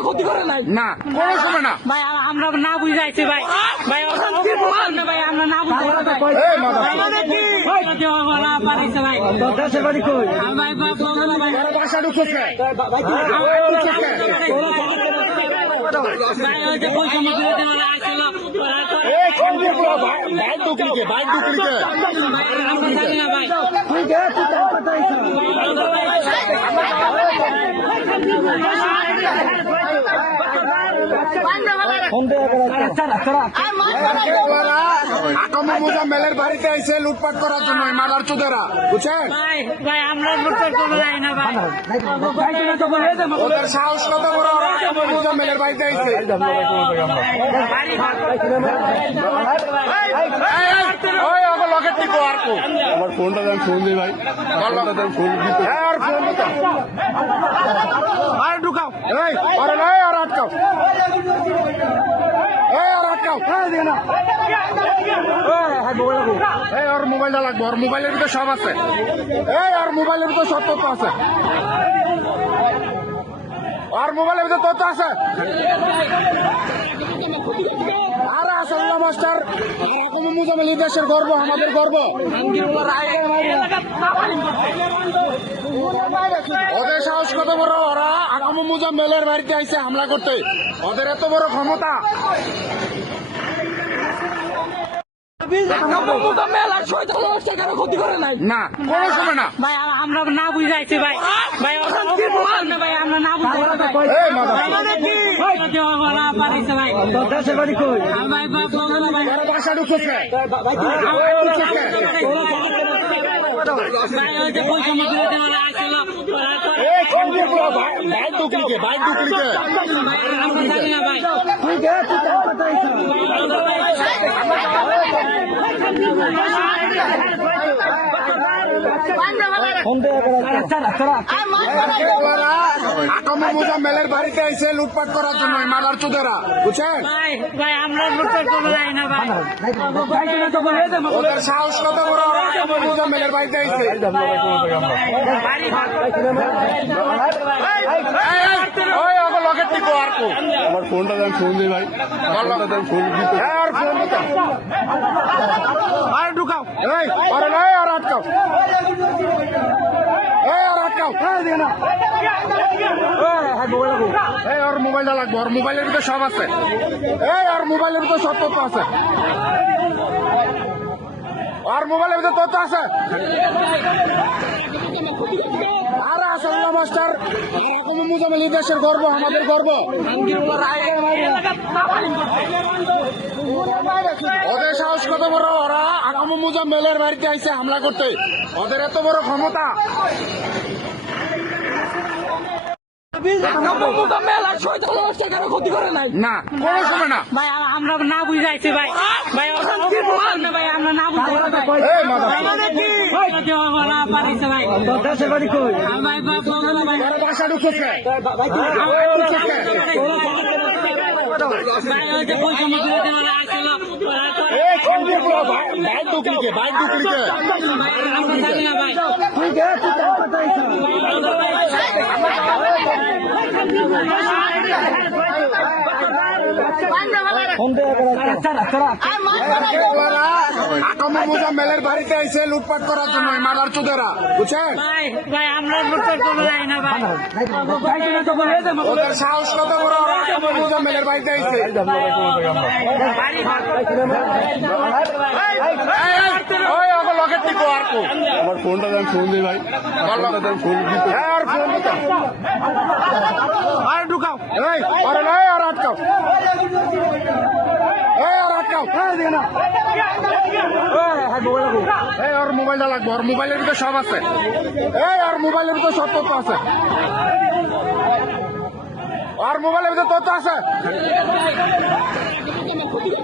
ক্ষতি করে নাই না কোনো সময় না ভাই আমরা না বুঝাইছি ভাই ভাই ভাই আমরা না বুঝাইছি এই মাদা না Yeah. ফোন দে ছাড়া ছাড়া আকামা মোজা মেলের বাড়িতে এসে লুটপাট করার জন্য মাদার চোদেরা বুঝছেন ওদের সাহস কত বড় ওরা মেলের বাড়িতে এসে আমার ফোনটা দেন ফোন দিই ভাই ফোনটা দেন ফোন দিতে আর ফোন আর ঢুকাও আর আটকাও। এই সব আছে। সব আছে। আছে। মাস্টার দেশের গর্ব, আমাদের গর্ব। ওদের সাহস কত বড়? ওরা আগামী মুজাম্মেলের বাড়িতে আইসে হামলা করতে। ওদের এত বড় ক্ষমতা মেলা শয়তান মানুষটা কেন ক্ষতি করে নাই না কোনো সময় না ভাই আ- আমরা না বুঝাইছি ভাই ভাই ওরা অপমান না ভাই আমরা না বুঝাইছি এই মাদা ওরা পারিছে ভাই দেশের বাড়ি কই আর ভাই বাড়িতে এসে লুটপাট করার জন্য মাদার চোদেরা বুঝছেন ওদের সাহস কত বড় বাড়িতে এসে কো আমার ফোনটা দেন ফোন দিই ভাই। ফোনটা দেন ফোন দিতে আর ফোন আর ঢুকাও আর আটকাও এই আর আটকাও দে না হ্যাঁ বলে গো সব আছে। সব আছে। আছে। মাস্টার। দেশের গর্ব, আমাদের গর্ব। ওদের সাহস কত বড়? ওরা আগামী মুজাম্মেলের বাড়িতে আইসে হামলা করতে। ওদের এত বড় ক্ষমতা। ক্ষতি করে নাই না কোনো সময় না ভাই আমরা না বুঝাইছি ভাই ভাই ভাই আমরা না ভাই ভাই আকামা মুজাম্মেলের বাড়িতে এসে লুটপাট করার জন্য মাদার চোদেরা বুঝছেন ভাই মুজাম্মেলের বাড়িতে আর কো। আমার ফোনটা দেন ফোন দিই ভাই। ফোনটা দেন ফোন দিতে হ্যাঁ আর ফোন দিতে আর ঢুকাও। এই আরে নাই আর আটকাও। এই আর আটকাও। দে না হ্যাঁ বলে গো এই ওর মোবাইলটা লাগবে ওর মোবাইলের ভিতরে সব আছে। এই ওর মোবাইলের ভিতরে সব তথ্য আছে। আর মোবাইলের ভিতরে তথ্য আছে। আরে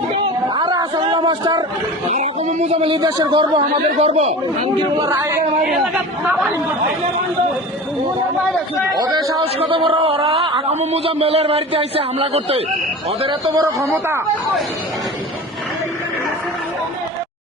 মাস্টার এরকম মুজামিল দেশের গর্ব, আমাদের গর্ব। ওদের সাহস কত বড়? ওরা আগামী মুজাম্মেলের বাড়িতে আইসে হামলা করতে। ওদের এত বড় ক্ষমতা।